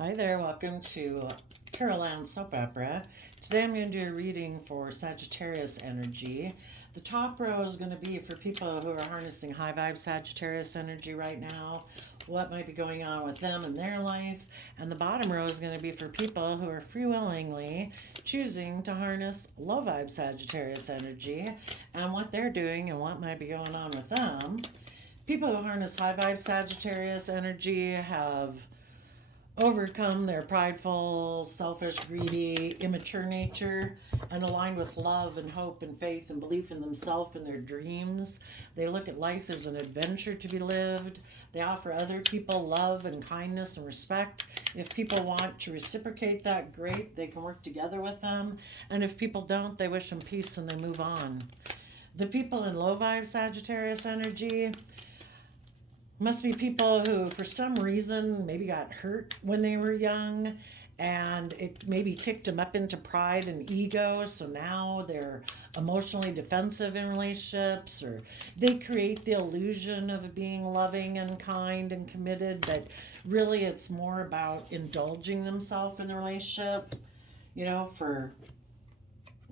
Hi there, welcome to Caroline Soap Opera. Today I'm going to do a reading for Sagittarius energy. The top row is going to be for people who are harnessing high vibe Sagittarius energy right now, what might be going on with them in their life. And the bottom row is going to be for people who are free willingly choosing to harness low vibe Sagittarius energy and what they're doing and what might be going on with them. People who harness high vibe Sagittarius energy have overcome their prideful, selfish, greedy, immature nature and aligned with love and hope and faith and belief in themselves and their dreams. They look at life as an adventure to be lived. They offer other people love and kindness and respect. If people want to reciprocate that, great, they can work together with them. And if people don't, they wish them peace and they move on. The people in low vibe Sagittarius energy must be people who, for some reason, maybe got hurt when they were young and it maybe kicked them up into pride and ego. So now they're emotionally defensive in relationships, or they create the illusion of being loving and kind and committed, but really it's more about indulging themselves in the relationship, for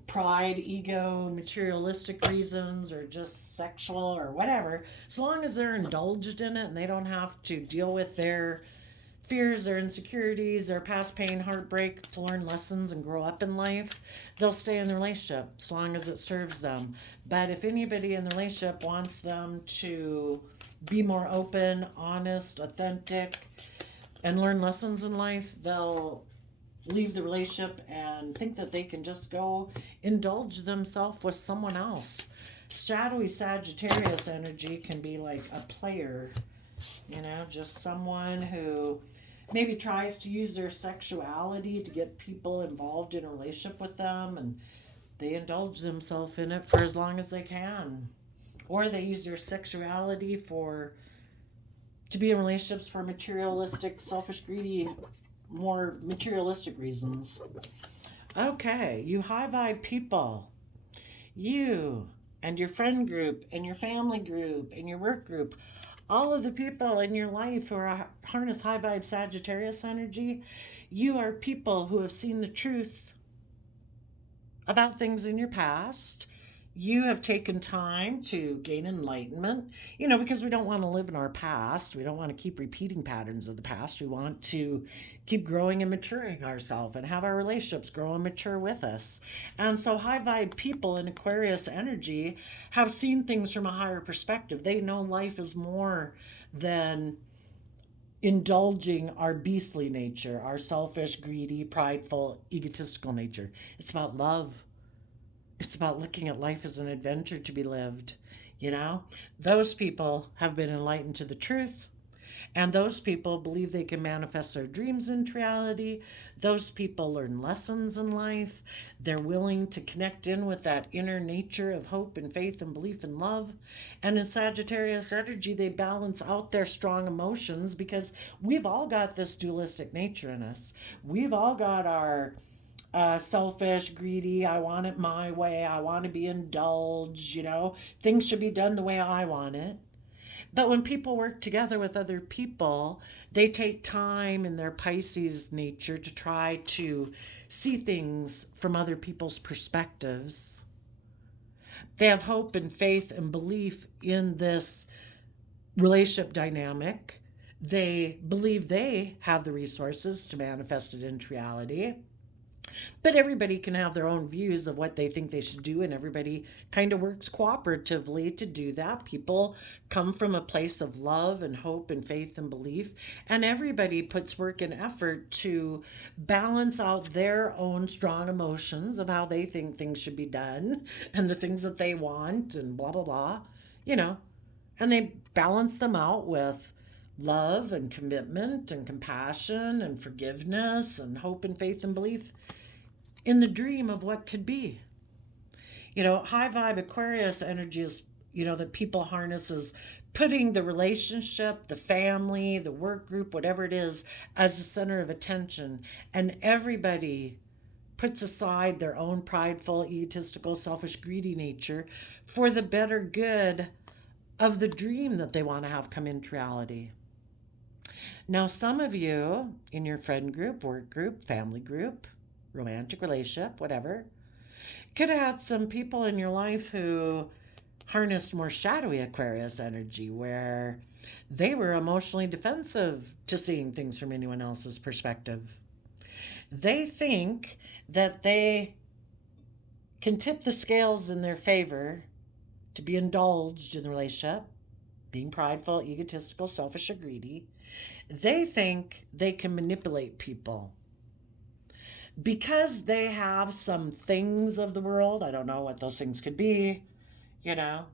pride, ego, materialistic reasons, or just sexual or whatever, as long as they're indulged in it and they don't have to deal with their fears, their insecurities, their past pain, heartbreak to learn lessons and grow up in life, they'll stay in the relationship as long as it serves them. But if anybody in the relationship wants them to be more open, honest, authentic, and learn lessons in life, they'll leave the relationship and think that they can just go indulge themselves with someone else. Shadowy Sagittarius energy can be like a player, just someone who maybe tries to use their sexuality to get people involved in a relationship with them, and they indulge themselves in it for as long as they can. Or they use their sexuality to be in relationships for materialistic, selfish, greedy, more materialistic reasons. Okay, you high vibe people, you and your friend group and your family group and your work group, all of the people in your life who are harness high vibe Sagittarius energy, you are people who have seen the truth about things in your past. You have taken time to gain enlightenment, because we don't want to live in our past. We don't want to keep repeating patterns of the past. We want to keep growing and maturing ourselves and have our relationships grow and mature with us. And so high vibe people in Aquarius energy have seen things from a higher perspective. They know life is more than indulging our beastly nature, our selfish, greedy, prideful, egotistical nature. It's about love. It's about looking at life as an adventure to be lived. Those people have been enlightened to the truth, and those people believe they can manifest their dreams into reality. Those people learn lessons in life. They're willing to connect in with that inner nature of hope and faith and belief and love. And in Sagittarius energy, they balance out their strong emotions, because we've all got this dualistic nature in us. We've all got our selfish, greedy, I want it my way, I want to be indulged, things should be done the way I want it. But when people work together with other people, they take time in their Pisces nature to try to see things from other people's perspectives. They have hope and faith and belief in this relationship dynamic. They believe they have the resources to manifest it into reality. But everybody can have their own views of what they think they should do, and everybody kind of works cooperatively to do that. People come from a place of love and hope and faith and belief, and everybody puts work and effort to balance out their own strong emotions of how they think things should be done and the things that they want and blah, blah, blah, and they balance them out with love and commitment and compassion and forgiveness and hope and faith and belief in the dream of what could be. High vibe Aquarius energy is, that people harness is putting the relationship, the family, the work group, whatever it is, as the center of attention. And everybody puts aside their own prideful, egotistical, selfish, greedy nature for the better good of the dream that they want to have come into reality. Now, some of you in your friend group, work group, family group, romantic relationship, whatever, could have had some people in your life who harnessed more shadowy Aquarius energy where they were emotionally defensive to seeing things from anyone else's perspective. They think that they can tip the scales in their favor to be indulged in the relationship, being prideful, egotistical, selfish, or greedy. They think they can manipulate people because they have some things of the world. I don't know what those things could be, you know,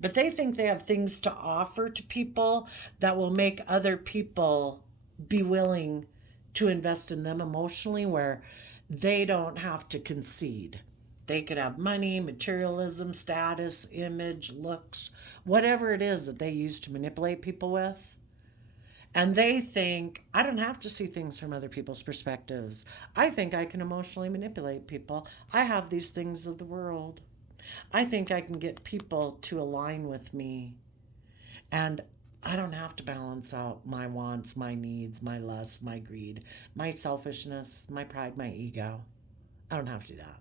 but they think they have things to offer to people that will make other people be willing to invest in them emotionally where they don't have to concede. They could have money, materialism, status, image, looks, whatever it is that they use to manipulate people with. And they think, I don't have to see things from other people's perspectives. I think I can emotionally manipulate people. I have these things of the world. I think I can get people to align with me. And I don't have to balance out my wants, my needs, my lust, my greed, my selfishness, my pride, my ego. I don't have to do that.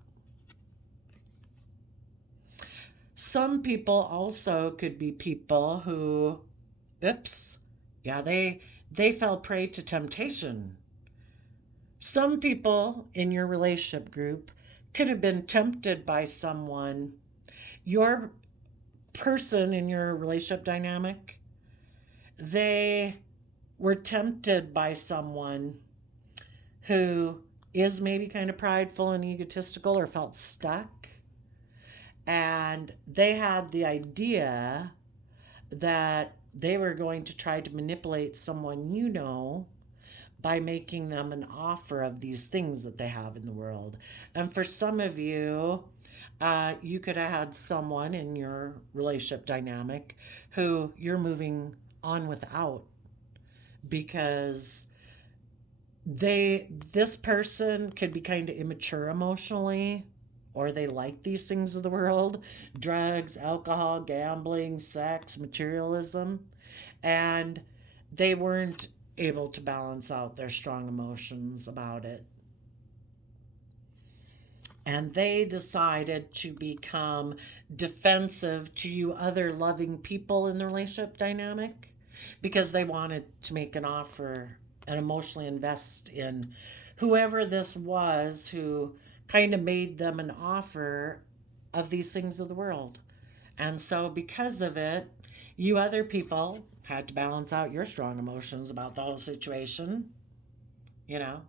Some people also could be people who, oops, yeah, they fell prey to temptation. Some people in your relationship group could have been tempted by someone, your person in your relationship dynamic, they were tempted by someone who is maybe kind of prideful and egotistical or felt stuck. And they had the idea that they were going to try to manipulate someone you know by making them an offer of these things that they have in the world. And for some of you, you could have had someone in your relationship dynamic who you're moving on without because this person could be kind of immature emotionally, or they like these things of the world: drugs, alcohol, gambling, sex, materialism, and they weren't able to balance out their strong emotions about it. And they decided to become defensive to you other loving people in the relationship dynamic because they wanted to make an offer and emotionally invest in whoever this was who kind of made them an offer of these things of the world. And so, because of it, you other people had to balance out your strong emotions about the whole situation, you know,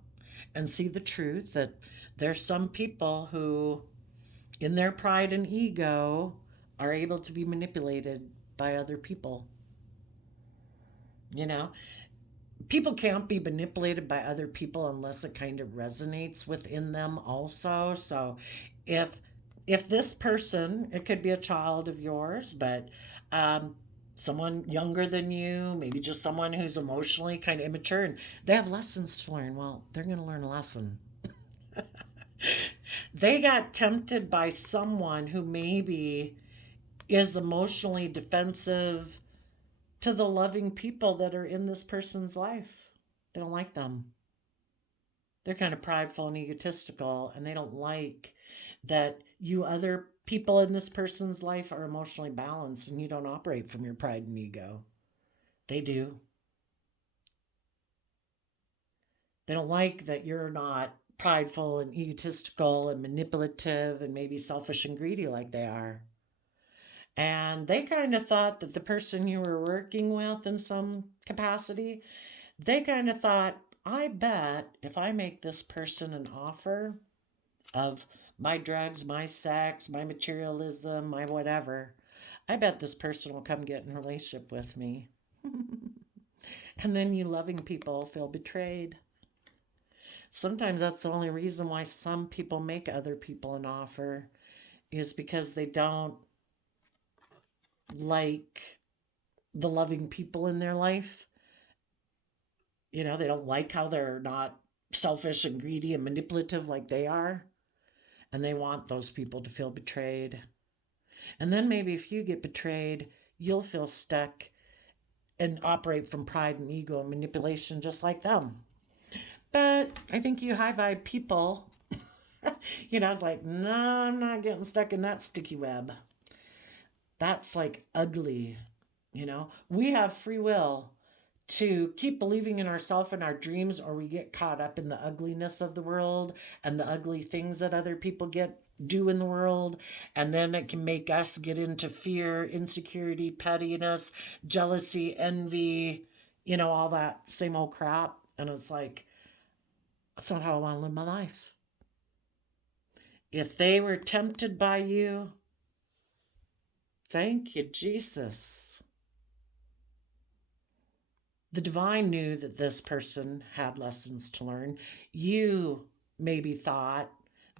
and see the truth that there's some people who, in their pride and ego, are able to be manipulated by other people. You know, people can't be manipulated by other people unless it kind of resonates within them also. So if this person, it could be a child of yours, but someone younger than you, maybe just someone who's emotionally kind of immature and they have lessons to learn, well, they're going to learn a lesson. They got tempted by someone who maybe is emotionally defensive to the loving people that are in this person's life. They don't like them. They're kind of prideful and egotistical, and they don't like that you other people in this person's life are emotionally balanced and you don't operate from your pride and ego. They do. They don't like that you're not prideful and egotistical and manipulative and maybe selfish and greedy like they are. And they kind of thought that the person you were working with in some capacity, they kind of thought, I bet if I make this person an offer of my drugs, my sex, my materialism, my whatever, I bet this person will come get in a relationship with me. And then you loving people feel betrayed. Sometimes that's the only reason why some people make other people an offer, is because they don't like the loving people in their life. You know, they don't like how they're not selfish and greedy and manipulative like they are. And they want those people to feel betrayed. And then maybe if you get betrayed, you'll feel stuck and operate from pride and ego and manipulation just like them. But I think you high vibe people, it's like, no, I'm not getting stuck in that sticky web. That's like ugly. We have free will to keep believing in ourselves and our dreams, or we get caught up in the ugliness of the world and the ugly things that other people do in the world, and then it can make us get into fear, insecurity, pettiness, jealousy, envy, all that same old crap. And it's like, that's not how I want to live my life. If they were tempted by you, thank you, Jesus. The divine knew that this person had lessons to learn. You maybe thought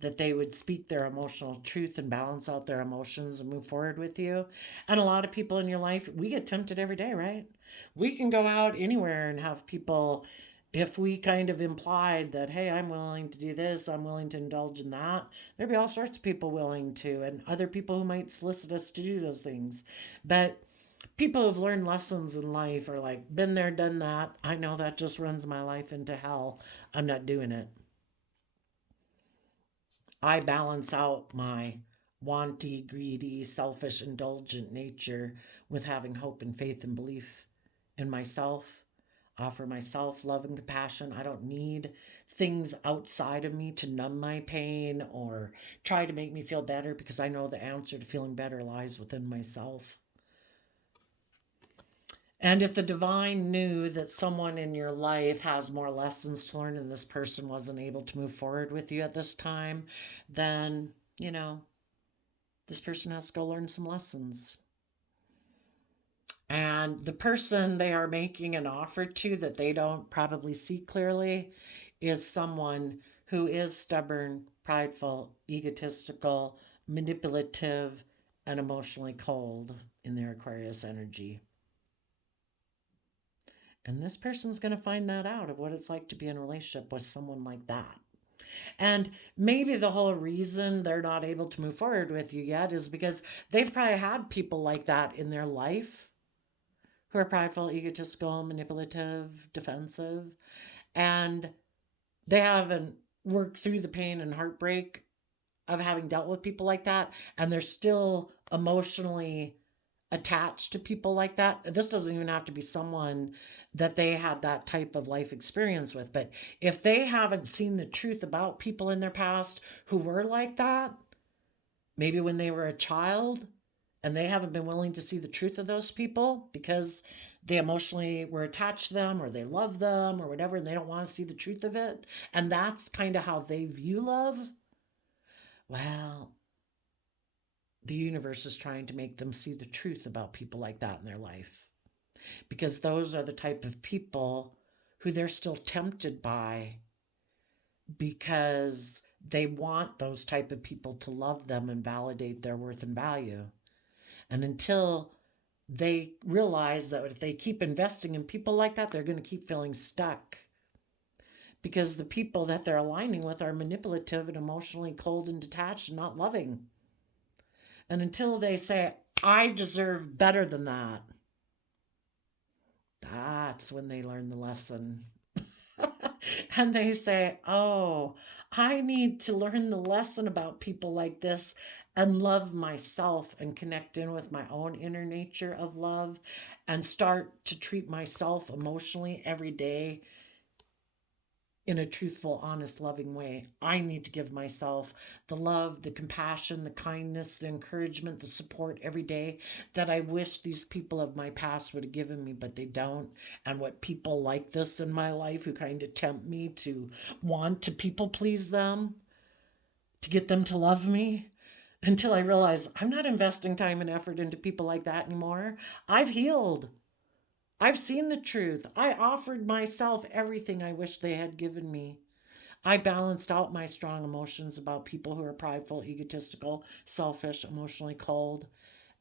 that they would speak their emotional truth and balance out their emotions and move forward with you. And a lot of people in your life, we get tempted every day, right? We can go out anywhere and have people, if we kind of implied that, hey, I'm willing to do this, I'm willing to indulge in that, there'd be all sorts of people willing to, and other people who might solicit us to do those things. But people who've learned lessons in life are like, been there, done that. I know that just runs my life into hell. I'm not doing it. I balance out my wanty, greedy, selfish, indulgent nature with having hope and faith and belief in myself. Offer myself love and compassion. I don't need things outside of me to numb my pain or try to make me feel better, because I know the answer to feeling better lies within myself. And if the divine knew that someone in your life has more lessons to learn and this person wasn't able to move forward with you at this time, then, this person has to go learn some lessons. And the person they are making an offer to that they don't probably see clearly is someone who is stubborn, prideful, egotistical, manipulative, and emotionally cold in their Aquarius energy. And this person's going to find that out of what it's like to be in a relationship with someone like that. And maybe the whole reason they're not able to move forward with you yet is because they've probably had people like that in their life who are prideful, egotistical, manipulative, defensive, and they haven't worked through the pain and heartbreak of having dealt with people like that, and they're still emotionally attached to people like that. This doesn't even have to be someone that they had that type of life experience with, but if they haven't seen the truth about people in their past who were like that, maybe when they were a child, and they haven't been willing to see the truth of those people because they emotionally were attached to them or they love them or whatever, and they don't want to see the truth of it, and that's kind of how they view love, well, the universe is trying to make them see the truth about people like that in their life, because those are the type of people who they're still tempted by, because they want those type of people to love them and validate their worth and value. And until they realize that if they keep investing in people like that, they're going to keep feeling stuck, because the people that they're aligning with are manipulative and emotionally cold and detached and not loving. And until they say, I deserve better than that, that's when they learn the lesson. And they say, oh, I need to learn the lesson about people like this and love myself and connect in with my own inner nature of love and start to treat myself emotionally every day in a truthful, honest, loving way. I need to give myself the love, the compassion, the kindness, the encouragement, the support every day that I wish these people of my past would have given me, but they don't. And what people like this in my life who kind of tempt me to want to people please them, to get them to love me, until I realize I'm not investing time and effort into people like that anymore. I've healed. I've seen the truth. I offered myself everything I wish they had given me. I balanced out my strong emotions about people who are prideful, egotistical, selfish, emotionally cold,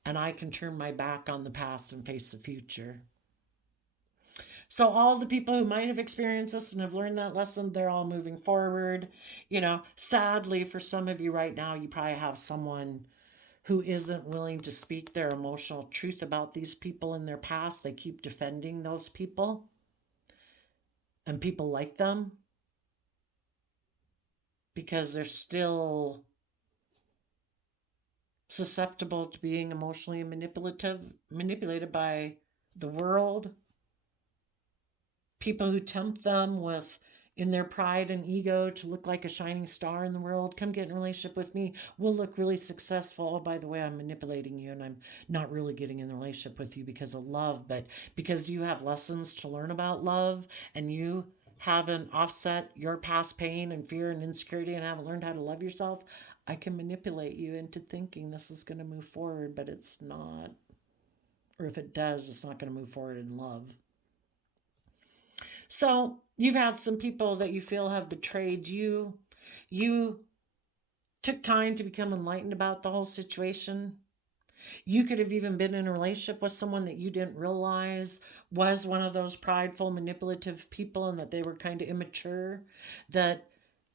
and I can turn my back on the past and face the future. So all the people who might have experienced this and have learned that lesson, they're all moving forward. Sadly, for some of you right now, you probably have someone who isn't willing to speak their emotional truth about these people in their past. They keep defending those people and people like them because they're still susceptible to being emotionally manipulated by the world. People who tempt them with, in their pride and ego, to look like a shining star in the world. Come get in a relationship with me. We'll look really successful. Oh, by the way, I'm manipulating you and I'm not really getting in a relationship with you because of love, but because you have lessons to learn about love and you haven't offset your past pain and fear and insecurity and haven't learned how to love yourself, I can manipulate you into thinking this is going to move forward, but it's not. Or if it does, it's not going to move forward in love. So you've had some people that you feel have betrayed you. You took time to become enlightened about the whole situation. You could have even been in a relationship with someone that you didn't realize was one of those prideful, manipulative people and that they were kind of immature. That,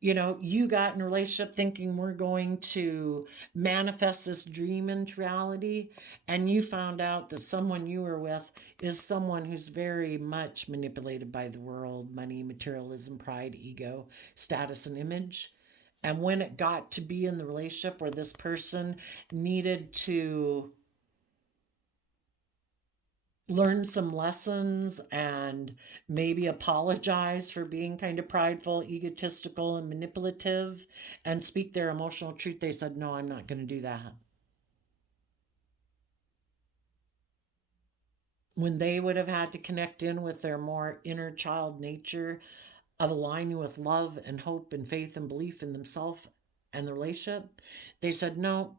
you got in a relationship thinking we're going to manifest this dream into reality. And you found out that someone you were with is someone who's very much manipulated by the world, money, materialism, pride, ego, status, and image. And when it got to be in the relationship where this person needed to learn some lessons and maybe apologize for being kind of prideful, egotistical, and manipulative and speak their emotional truth, they said, no, I'm not going to do that. When they would have had to connect in with their more inner child nature of aligning with love and hope and faith and belief in themselves and the relationship, they said, no,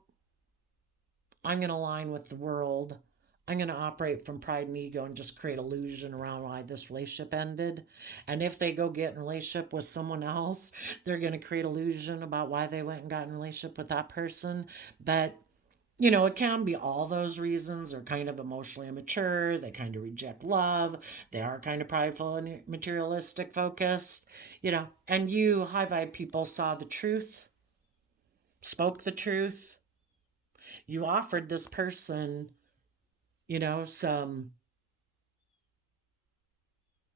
I'm going to align with the world. I'm going to operate from pride and ego and just create illusion around why this relationship ended. And if they go get in a relationship with someone else, they're going to create illusion about why they went and got in a relationship with that person. But, it can be all those reasons. They're kind of emotionally immature. They kind of reject love. They are kind of prideful and materialistic focused, and you high vibe people saw the truth, spoke the truth. You offered this person some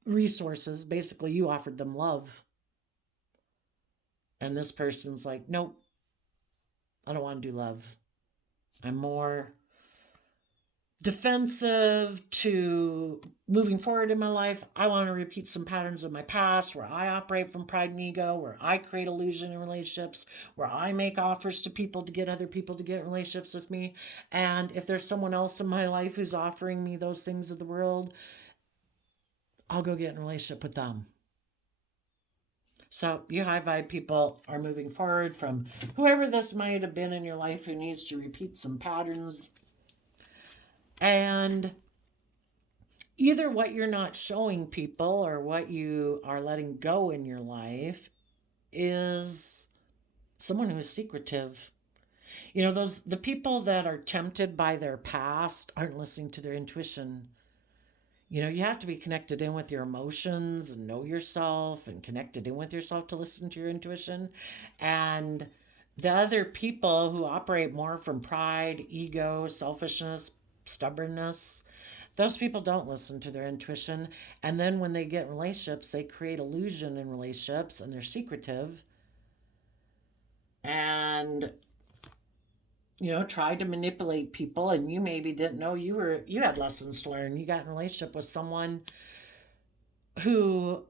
resources. Basically, you offered them love. And this person's like, nope, I don't want to do love. I'm more defensive to moving forward in my life. I want to repeat some patterns of my past where I operate from pride and ego, where I create illusion in relationships, where I make offers to people to get other people to get in relationships with me. And if there's someone else in my life who's offering me those things of the world, I'll go get in a relationship with them. So you high vibe people are moving forward from whoever this might have been in your life who needs to repeat some patterns. And either what you're not showing people or what you are letting go in your life is someone who is secretive. The people that are tempted by their past aren't listening to their intuition. You have to be connected in with your emotions and know yourself and connected in with yourself to listen to your intuition. And the other people who operate more from pride, ego, selfishness, stubbornness, those people don't listen to their intuition. And then when they get in relationships, they create illusion in relationships and they're secretive. And tried to manipulate people, and you maybe didn't know you had lessons to learn. You got in a relationship with someone who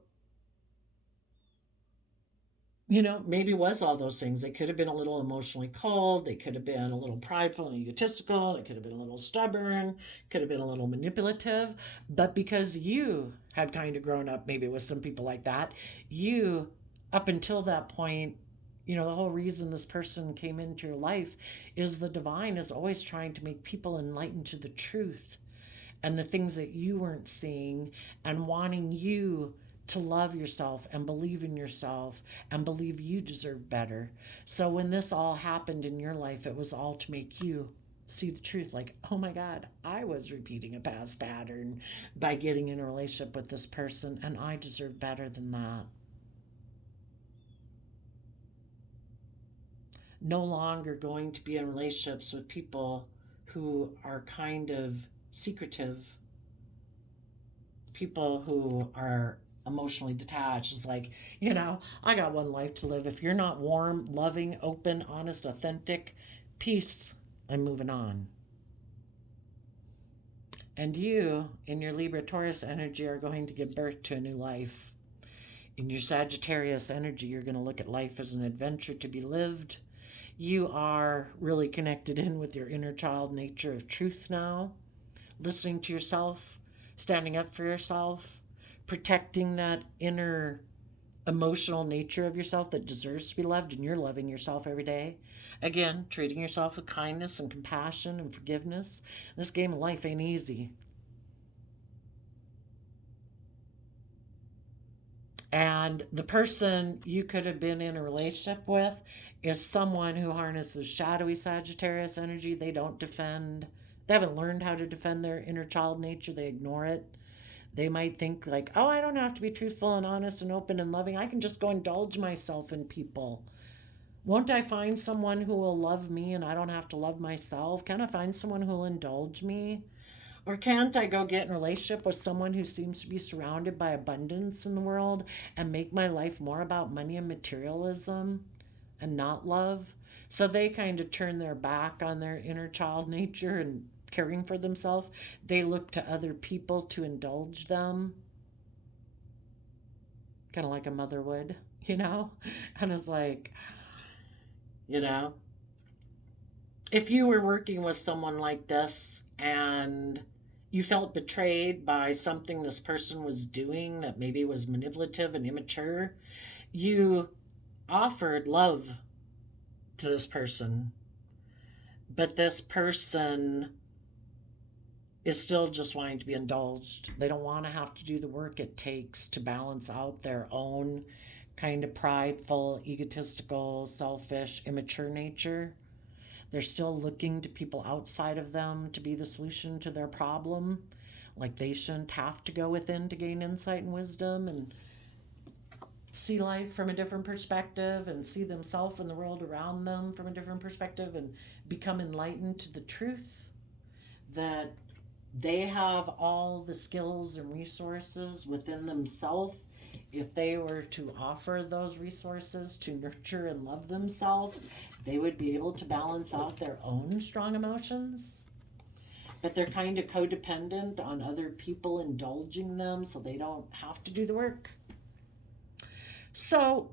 maybe was all those things. They could have been a little emotionally cold, they could have been a little prideful and egotistical, they could have been a little stubborn, could have been a little manipulative. But because you had kind of grown up maybe with some people like that, you, up until that point, the whole reason this person came into your life is the divine is always trying to make people enlightened to the truth and the things that you weren't seeing, and wanting you to love yourself and believe in yourself and believe you deserve better. So when this all happened in your life, it was all to make you see the truth. Like, oh my God, I was repeating a past pattern by getting in a relationship with this person, and I deserve better than that. no longer going to be in relationships with people who are kind of secretive, people who are emotionally detached. It's like, I got one life to live. If you're not warm, loving, open, honest, authentic, peace, I'm moving on. And you, in your Libra Taurus energy, are going to give birth to a new life. In your Sagittarius energy, you're going to look at life as an adventure to be lived. You are really connected in with your inner child nature of truth now, listening to yourself, standing up for yourself, protecting that inner emotional nature of yourself that deserves to be loved, and you're loving yourself every day. Again, treating yourself with kindness and compassion and forgiveness. This game of life ain't easy. And the person you could have been in a relationship with is someone who harnesses shadowy Sagittarius energy. They don't defend. They haven't learned how to defend their inner child nature. They ignore it. They might think like, oh, I don't have to be truthful and honest and open and loving. I can just go indulge myself in people. Won't I find someone who will love me and I don't have to love myself? Can I find someone who will indulge me? Or can't I go get in a relationship with someone who seems to be surrounded by abundance in the world and make my life more about money and materialism and not love? So they kind of turn their back on their inner child nature and caring for themselves. They look to other people to indulge them, kind of like a mother would, And it's like, if you were working with someone like this and you felt betrayed by something this person was doing that maybe was manipulative and immature, you offered love to this person, but this person is still just wanting to be indulged. They don't want to have to do the work it takes to balance out their own kind of prideful, egotistical, selfish, immature nature. They're still looking to people outside of them to be the solution to their problem. Like they shouldn't have to go within to gain insight and wisdom and see life from a different perspective and see themselves and the world around them from a different perspective and become enlightened to the truth that they have all the skills and resources within themselves. If they were to offer those resources to nurture and love themselves, they would be able to balance out their own strong emotions. But they're kind of codependent on other people indulging them so they don't have to do the work. So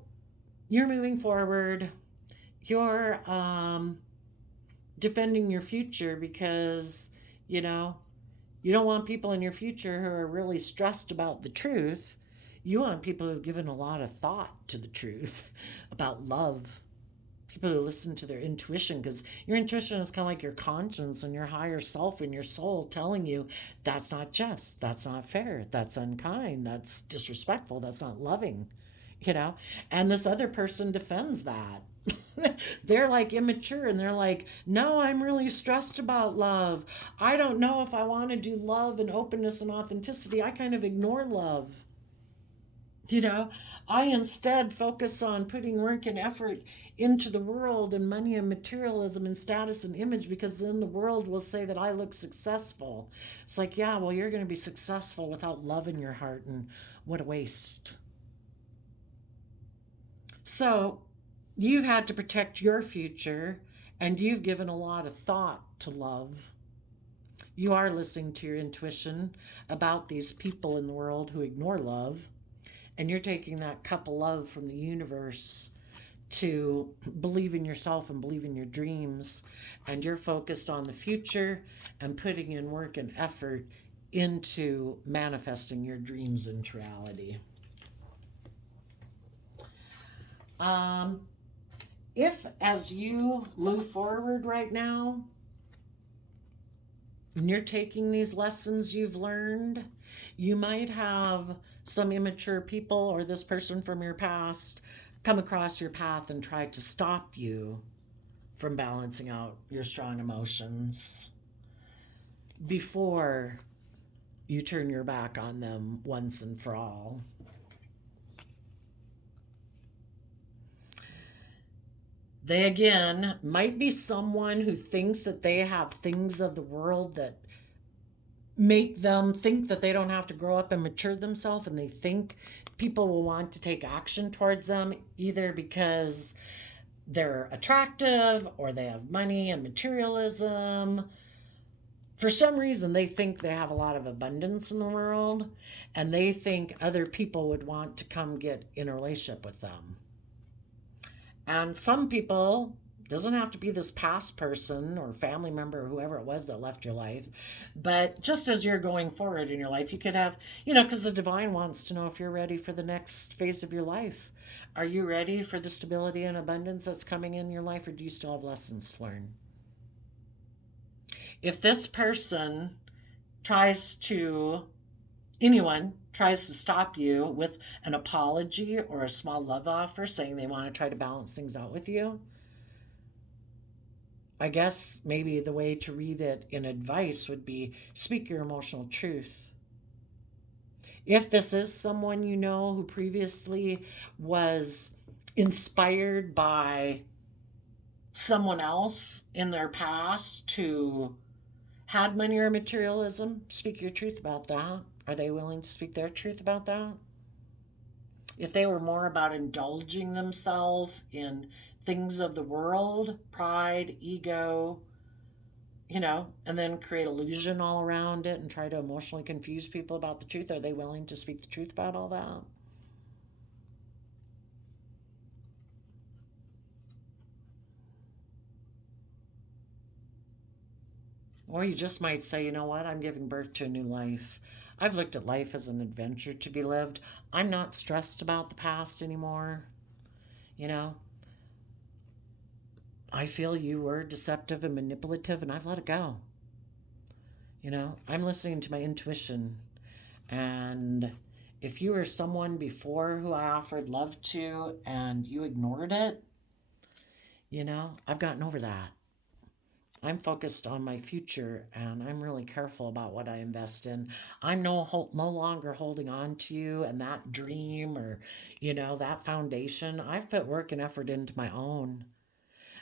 you're moving forward. You're defending your future because, you don't want people in your future who are really stressed about the truth. You want people who've given a lot of thought to the truth about love. People who listen to their intuition, because your intuition is kind of like your conscience and your higher self and your soul telling you that's not just, that's not fair, that's unkind, that's disrespectful, that's not loving, And this other person defends that. They're like immature and they're like, no, I'm really stressed about love. I don't know if I want to do love and openness and authenticity. I kind of ignore love. I instead focus on putting work and effort into the world and money and materialism and status and image because then the world will say that I look successful. It's like, yeah, well, you're going to be successful without love in your heart, and what a waste. So you've had to protect your future and you've given a lot of thought to love. You are listening to your intuition about these people in the world who ignore love, and you're taking that cup of love from the universe to believe in yourself and believe in your dreams, and you're focused on the future and putting in work and effort into manifesting your dreams into reality. If as you move forward right now and you're taking these lessons you've learned, you might have some immature people or this person from your past come across your path and try to stop you from balancing out your strong emotions before you turn your back on them once and for all. They again might be someone who thinks that they have things of the world that make them think that they don't have to grow up and mature themselves, and they think people will want to take action towards them either because they're attractive or they have money and materialism. For some reason, they think they have a lot of abundance in the world, and they think other people would want to come get in a relationship with them. And some people, doesn't have to be this past person or family member or whoever it was that left your life, but just as you're going forward in your life, you could have, because the divine wants to know if you're ready for the next phase of your life. Are you ready for the stability and abundance that's coming in your life, or do you still have lessons to learn? If this person tries to, anyone tries to stop you with an apology or a small love offer saying they want to try to balance things out with you, I guess maybe the way to read it in advice would be speak your emotional truth. If this is someone you know who previously was inspired by someone else in their past who had money or materialism, speak your truth about that. Are they willing to speak their truth about that? If they were more about indulging themselves in things of the world, pride, ego, and then create illusion all around it and try to emotionally confuse people about the truth, are they willing to speak the truth about all that? Or you just might say, you know what, I'm giving birth to a new life. I've looked at life as an adventure to be lived. I'm not stressed about the past anymore. You know, I feel you were deceptive and manipulative, and I've let it go. I'm listening to my intuition. And if you were someone before who I offered love to and you ignored it, I've gotten over that. I'm focused on my future and I'm really careful about what I invest in. I'm no longer holding on to you and that dream or, that foundation. I've put work and effort into my own,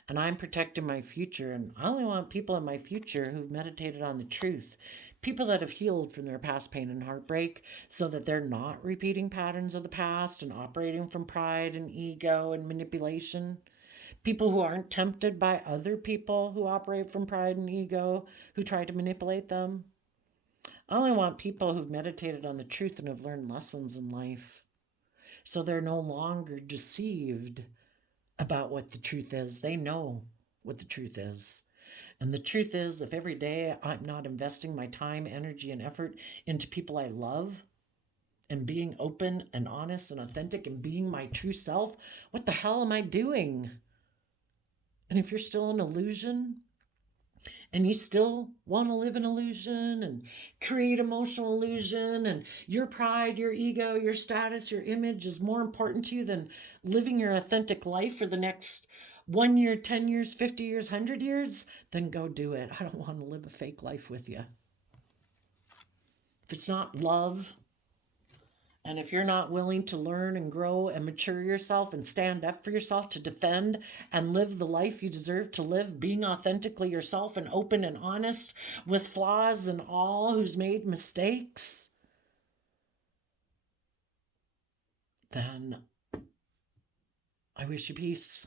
and I'm protecting my future. And I only want people in my future who've meditated on the truth, people that have healed from their past pain and heartbreak so that they're not repeating patterns of the past and operating from pride and ego and manipulation. People who aren't tempted by other people who operate from pride and ego, who try to manipulate them. I only want people who've meditated on the truth and have learned lessons in life so they're no longer deceived about what the truth is. They know what the truth is. And the truth is, if every day I'm not investing my time, energy, and effort into people I love and being open and honest and authentic and being my true self, what the hell am I doing? And if you're still in illusion and you still want to live in illusion and create emotional illusion, and your pride, your ego, your status, your image is more important to you than living your authentic life for the next 1 year, 10 years, 50 years, 100 years, then go do it. I don't want to live a fake life with you. If it's not love, and if you're not willing to learn and grow and mature yourself and stand up for yourself to defend and live the life you deserve to live, being authentically yourself and open and honest with flaws and all, who's made mistakes, then I wish you peace.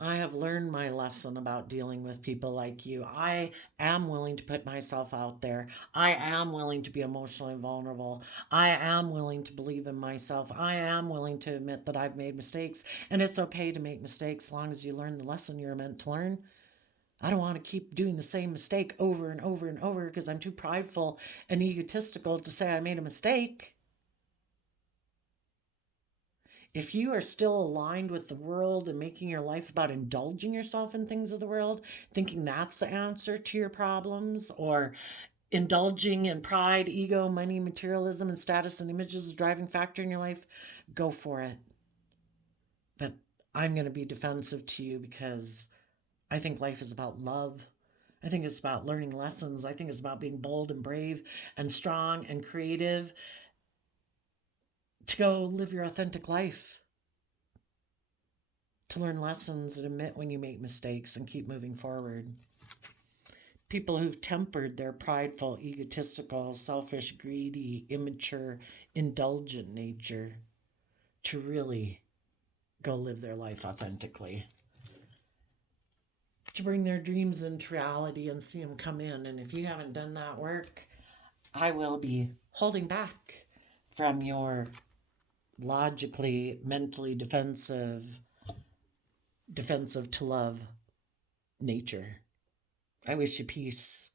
I have learned my lesson about dealing with people like you. I am willing to put myself out there. I am willing to be emotionally vulnerable. I am willing to believe in myself. I am willing to admit that I've made mistakes. And it's okay to make mistakes as long as you learn the lesson you're meant to learn. I don't want to keep doing the same mistake over and over and over because I'm too prideful and egotistical to say I made a mistake. If you are still aligned with the world and making your life about indulging yourself in things of the world, thinking that's the answer to your problems, or indulging in pride, ego, money, materialism, and status and image is a driving factor in your life, go for it. But I'm going to be defensive to you because I think life is about love. I think it's about learning lessons. I think it's about being bold and brave and strong and creative to go live your authentic life. to learn lessons and admit when you make mistakes and keep moving forward. People who've tempered their prideful, egotistical, selfish, greedy, immature, indulgent nature to really go live their life authentically, to bring their dreams into reality and see them come in. And if you haven't done that work, I will be holding back from your logically, mentally defensive to love nature. I wish you peace,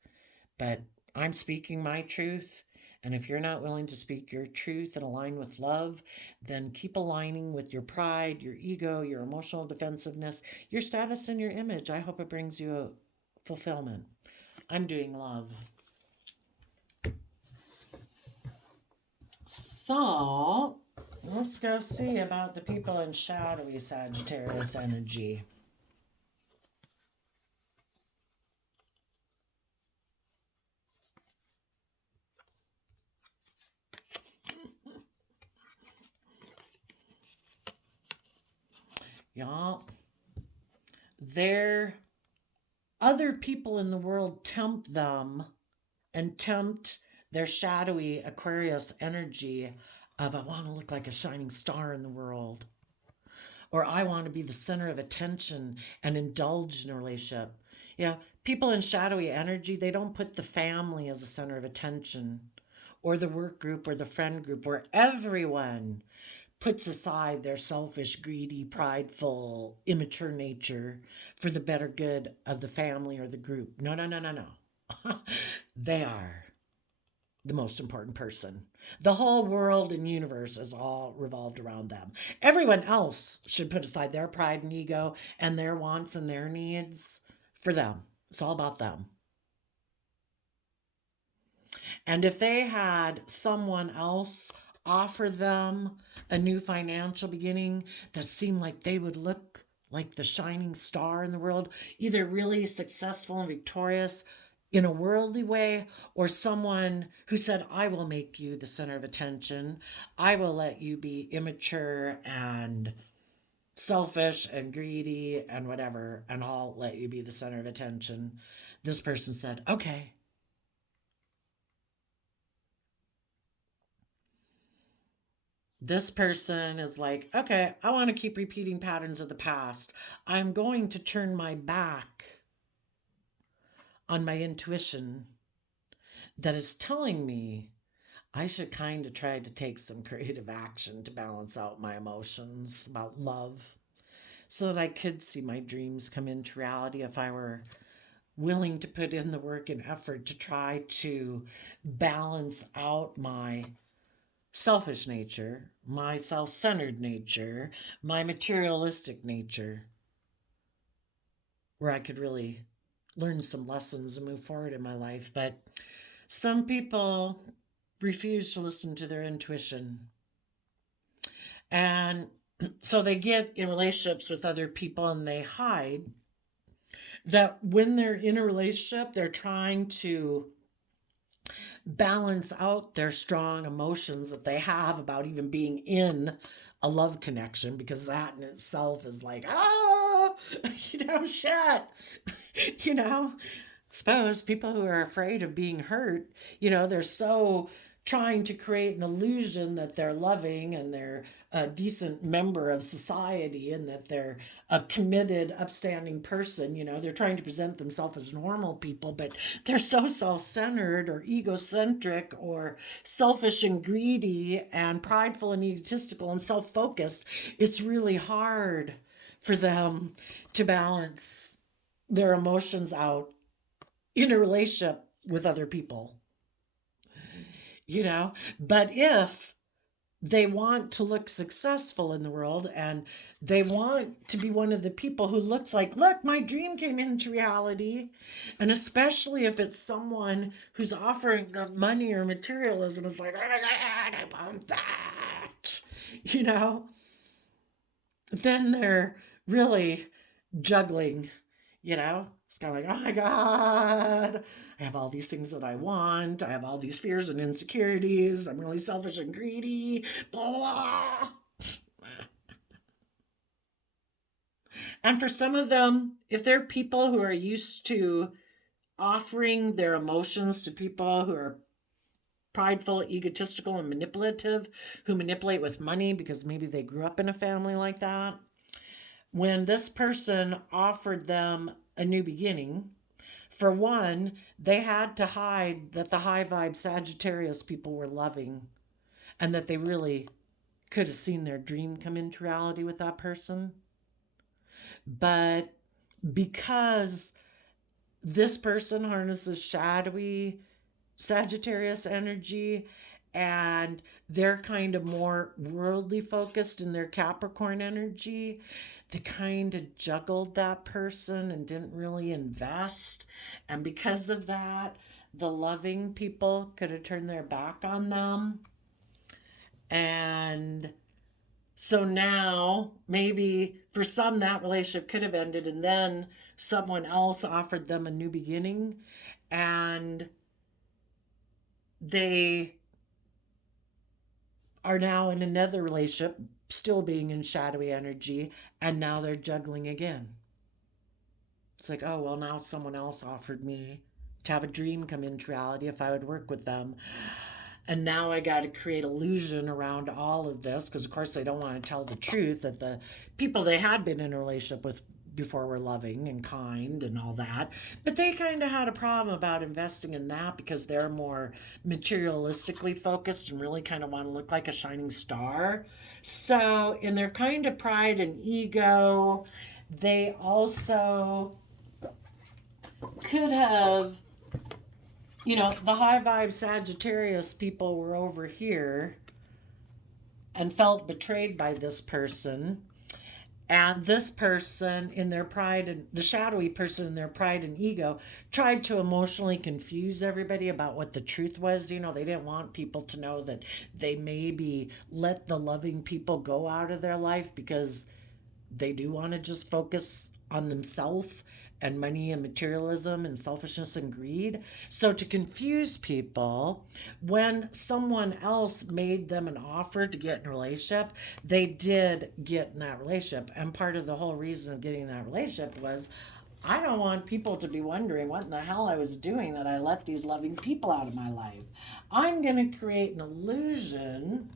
but I'm speaking my truth. And if you're not willing to speak your truth and align with love, then keep aligning with your pride, your ego, your emotional defensiveness, your status, and your image. I hope it brings you a fulfillment. I'm doing love. So let's go see about the people in shadowy Sagittarius energy. Y'all, there other people in the world tempt them and tempt their shadowy Aquarius energy of, I want to look like a shining star in the world, or I want to be the center of attention and indulge in a relationship. People in shadowy energy, they don't put the family as a center of attention, or the work group or the friend group, where everyone puts aside their selfish, greedy, prideful, immature nature for the better good of the family or the group. No, no, no, no, no. They are the most important person. The whole world and universe is all revolved around them. Everyone else should put aside their pride and ego and their wants and their needs for them. It's all about them. And if they had someone else offer them a new financial beginning that seemed like they would look like the shining star in the world, either really successful and victorious in a worldly way, or someone who said, I will make you the center of attention, I will let you be immature and selfish and greedy and whatever, and I'll let you be the center of attention. This person said, okay. This person is like, okay, I want to keep repeating patterns of the past. I'm going to turn my back on my intuition that is telling me I should kind of try to take some creative action to balance out my emotions about love so that I could see my dreams come into reality if I were willing to put in the work and effort to try to balance out my selfish nature, my self centered nature, my materialistic nature, where I could really learn some lessons and move forward in my life. But some people refuse to listen to their intuition. And so they get in relationships with other people and they hide that when they're in a relationship, they're trying to balance out their strong emotions that they have about even being in a love connection, because that in itself is like, shit. you know, Suppose people who are afraid of being hurt, they're so trying to create an illusion that they're loving and they're a decent member of society and that they're a committed, upstanding person. They're trying to present themselves as normal people, but they're so self centered or egocentric or selfish and greedy and prideful and egotistical and self focused. It's really hard for them to balance their emotions out in a relationship with other people. But if they want to look successful in the world and they want to be one of the people who looks like, look, my dream came into reality, and especially if it's someone who's offering them money or materialism, is like, oh my God, I want that, then they're really juggling, It's kind of like, oh my God, I have all these things that I want. I have all these fears and insecurities. I'm really selfish and greedy, blah, blah, blah. And for some of them, if they're people who are used to offering their emotions to people who are prideful, egotistical, and manipulative, who manipulate with money because maybe they grew up in a family like that, when this person offered them a new beginning, for one, they had to hide that the high vibe Sagittarius people were loving and that they really could have seen their dream come into reality with that person. But because this person harnesses shadowy Sagittarius energy and they're kind of more worldly focused in their Capricorn energy, they kind of juggled that person and didn't really invest. And because of that, the loving people could have turned their back on them. And so now, maybe for some, that relationship could have ended, and then someone else offered them a new beginning, and they are now in another relationship, still being in shadowy energy, and now they're juggling again. It's like, oh, well, now someone else offered me to have a dream come into reality if I would work with them. And now I got to create illusion around all of this because, of course, they don't want to tell the truth that the people they had been in a relationship with before were loving and kind and all that. But they kind of had a problem about investing in that because they're more materialistically focused and really kind of want to look like a shining star. So, in their kind of pride and ego, they also could have, you know, the high vibe Sagittarius people were over here and felt betrayed by this person. And this person, in their pride, and the shadowy person in their pride and ego, tried to emotionally confuse everybody about what the truth was. You know, they didn't want people to know that they maybe let the loving people go out of their life because they do want to just focus on themselves and money and materialism and selfishness and greed. So to confuse people, when someone else made them an offer to get in a relationship, they did get in that relationship. And part of the whole reason of getting in that relationship was, I don't want people to be wondering what in the hell I was doing that I let these loving people out of my life. I'm going to create an illusion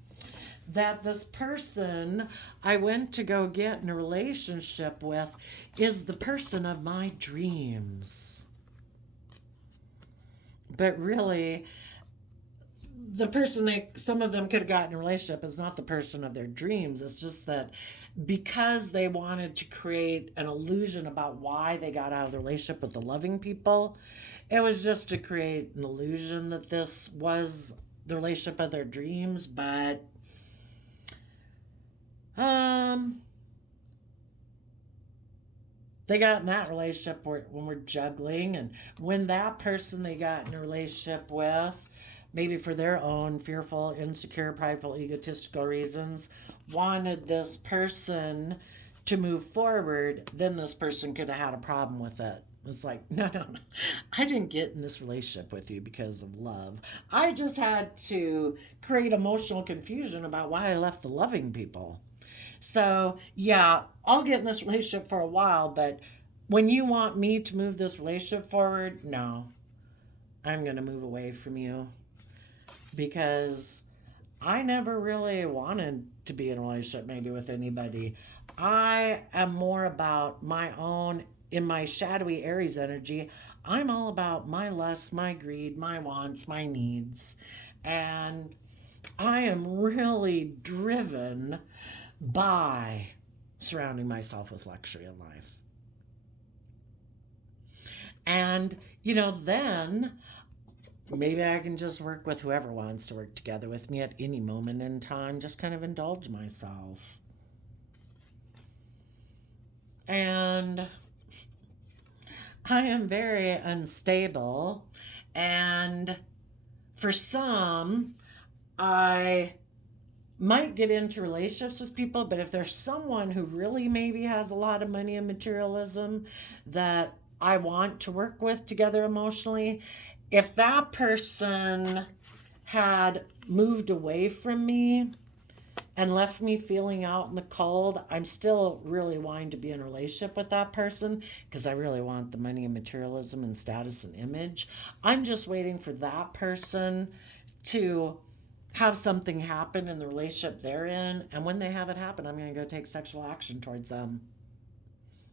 that this person I went to go get in a relationship with is the person of my dreams. But really, the person some of them could have gotten in a relationship is not the person of their dreams. It's just that because they wanted to create an illusion about why they got out of the relationship with the loving people, it was just to create an illusion that this was the relationship of their dreams. But they got in that relationship when we're juggling, and when that person they got in a relationship with, maybe for their own fearful, insecure, prideful, egotistical reasons, wanted this person to move forward, then this person could have had a problem with it. It's like, no, no, no. I didn't get in this relationship with you because of love. I just had to create emotional confusion about why I left the loving people. So, yeah, I'll get in this relationship for a while, but when you want me to move this relationship forward, no, I'm going to move away from you because I never really wanted to be in a relationship maybe with anybody. I am more about my own, in my shadowy Aries energy, I'm all about my lusts, my greed, my wants, my needs. And I am really driven by surrounding myself with luxury in life. And, you know, then maybe I can just work with whoever wants to work together with me at any moment in time, just kind of indulge myself. And I am very unstable. And for some, I might get into relationships with people, but if there's someone who really maybe has a lot of money and materialism that I want to work with together emotionally, if that person had moved away from me and left me feeling out in the cold, I'm still really wanting to be in a relationship with that person because I really want the money and materialism and status and image. I'm just waiting for that person to have something happen in the relationship they're in. And when they have it happen, I'm going to go take sexual action towards them.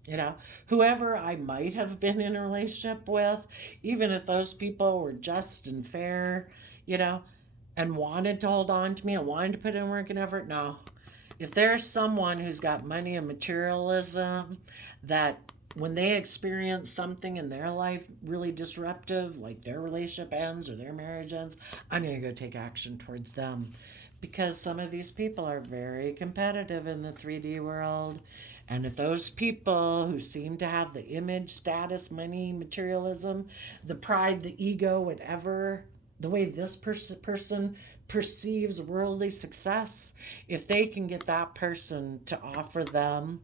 You know, whoever I might have been in a relationship with, even if those people were just and fair, you know, and wanted to hold on to me and wanted to put in work and effort, no. If there's someone who's got money and materialism that when they experience something in their life really disruptive, like their relationship ends or their marriage ends, I'm going to go take action towards them. Because some of these people are very competitive in the 3D world. And if those people who seem to have the image, status, money, materialism, the pride, the ego, whatever, the way this person perceives worldly success, if they can get that person to offer them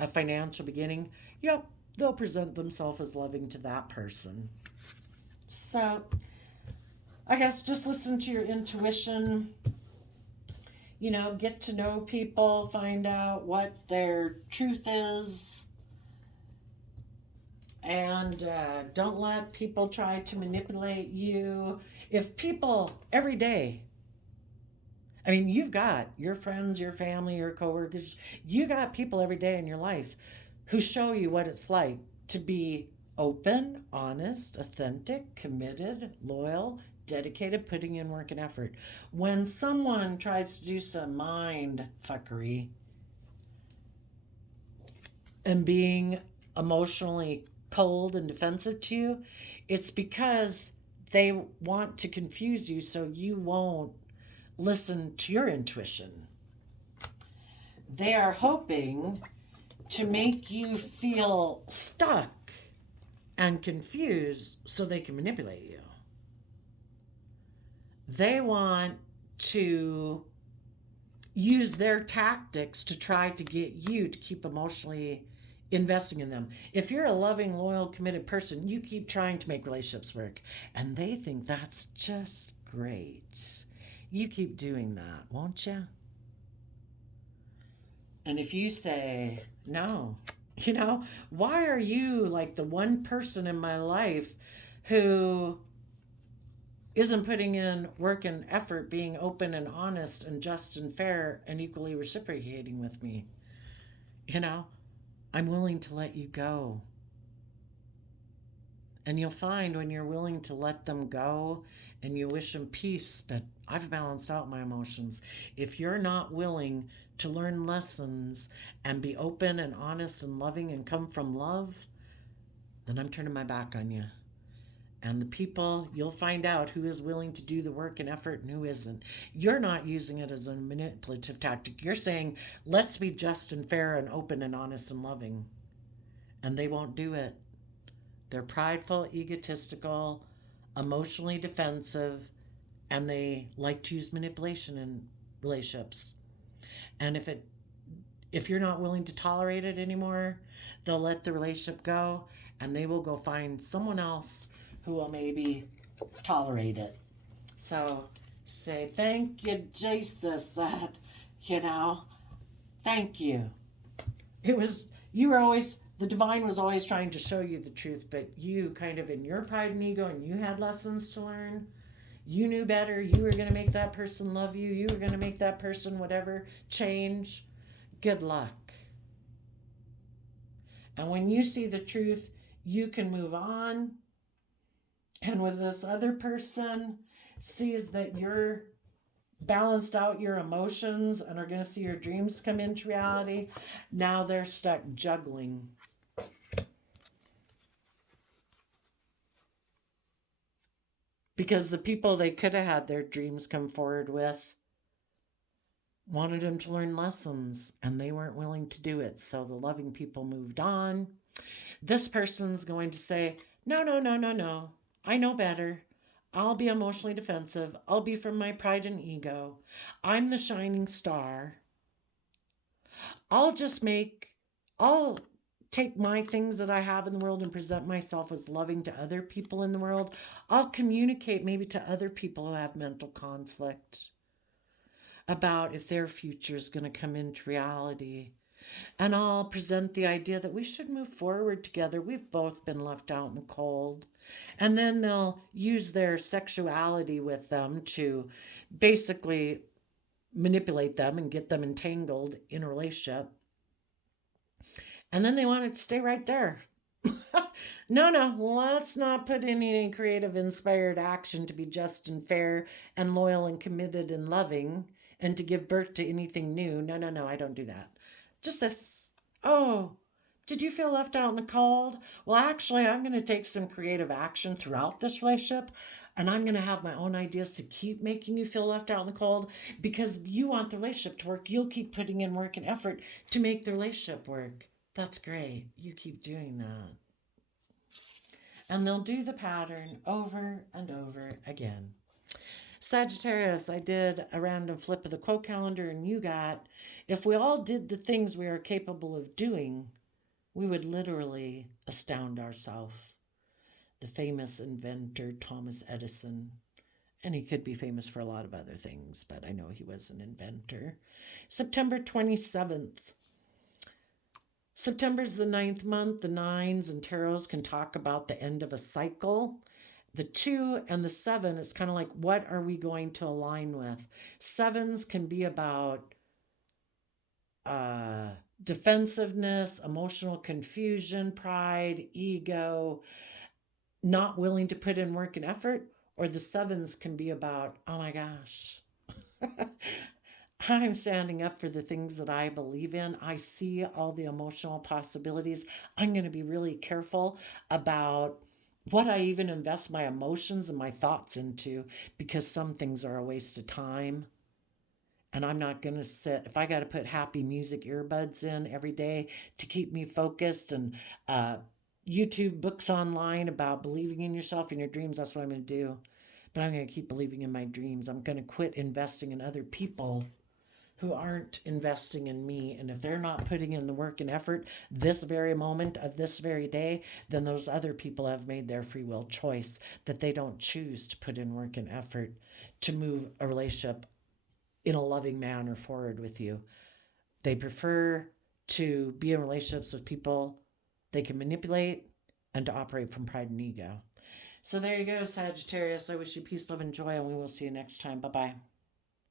a financial beginning, yep, they'll present themselves as loving to that person. So I guess just listen to your intuition. You know, get to know people, find out what their truth is, and don't let people try to manipulate you. If people every day, I mean, you've got your friends, your family, your coworkers, you got people every day in your life who show you what it's like to be open, honest, authentic, committed, loyal, dedicated, putting in work and effort. When someone tries to do some mind fuckery and being emotionally cold and defensive to you, it's because they want to confuse you so you won't listen to your intuition. They are hoping to make you feel stuck and confused so they can manipulate you. They want to use their tactics to try to get you to keep emotionally investing in them. If you're a loving, loyal, committed person, you keep trying to make relationships work, and they think that's just great. You keep doing that, won't you? And if you say, no, you know, why are you like the one person in my life who isn't putting in work and effort, being open and honest and just and fair and equally reciprocating with me? You know, I'm willing to let you go. And you'll find when you're willing to let them go and you wish them peace, but I've balanced out my emotions. If you're not willing to learn lessons and be open and honest and loving and come from love, then I'm turning my back on you. And the people, you'll find out who is willing to do the work and effort and who isn't. You're not using it as a manipulative tactic. You're saying, let's be just and fair and open and honest and loving. And they won't do it. They're prideful, egotistical, emotionally defensive, and they like to use manipulation in relationships. And if you're not willing to tolerate it anymore, they'll let the relationship go and they will go find someone else who will maybe tolerate it. So say, thank you, Jesus, that, thank you. You were always, the divine was always trying to show you the truth, but you kind of in your pride and ego, and you had lessons to learn. You knew better. You were going to make that person love you. You were going to make that person whatever change. Good luck. And when you see the truth, you can move on. And with this other person sees that you're balanced out your emotions and are going to see your dreams come into reality, now they're stuck juggling. Because the people they could have had their dreams come forward with wanted them to learn lessons and they weren't willing to do it. So the loving people moved on. This person's going to say, no, no, no, no, no. I know better. I'll be emotionally defensive. I'll be from my pride and ego. I'm the shining star. I'll take my things that I have in the world and present myself as loving to other people in the world. I'll communicate maybe to other people who have mental conflict. about if their future is going to come into reality. And I'll present the idea that we should move forward together. We've both been left out in the cold. And then they'll use their sexuality with them to basically manipulate them and get them entangled in a relationship. And then they want it to stay right there. No, let's not put in any creative, inspired action to be just and fair and loyal and committed and loving and to give birth to anything new. No, I don't do that. Just this, oh, did you feel left out in the cold? Well, actually, I'm going to take some creative action throughout this relationship, and I'm going to have my own ideas to keep making you feel left out in the cold because you want the relationship to work. You'll keep putting in work and effort to make the relationship work. That's great. You keep doing that. And they'll do the pattern over and over again. Sagittarius, I did a random flip of the quote calendar, and you got, if we all did the things we are capable of doing, we would literally astound ourselves. The famous inventor Thomas Edison. And he could be famous for a lot of other things, but I know he was an inventor. September 27th. September's the 9th month. The 9s and tarots can talk about the end of a cycle. The 2 and the 7 is kind of like, what are we going to align with? 7s can be about defensiveness, emotional confusion, pride, ego, not willing to put in work and effort. Or the 7s can be about, oh my gosh, I'm standing up for the things that I believe in. I see all the emotional possibilities. I'm going to be really careful about what I even invest my emotions and my thoughts into, because some things are a waste of time. And I'm not going to sit, if I got to put happy music earbuds in every day to keep me focused, and YouTube books online about believing in yourself and your dreams, that's what I'm going to do. But I'm going to keep believing in my dreams. I'm going to quit investing in other people who aren't investing in me. And if they're not putting in the work and effort this very moment of this very day, then those other people have made their free will choice that they don't choose to put in work and effort to move a relationship in a loving manner forward with you. They prefer to be in relationships with people they can manipulate and to operate from pride and ego. So there you go, Sagittarius. I wish you peace, love, and joy, and we will see you next time. Bye-bye.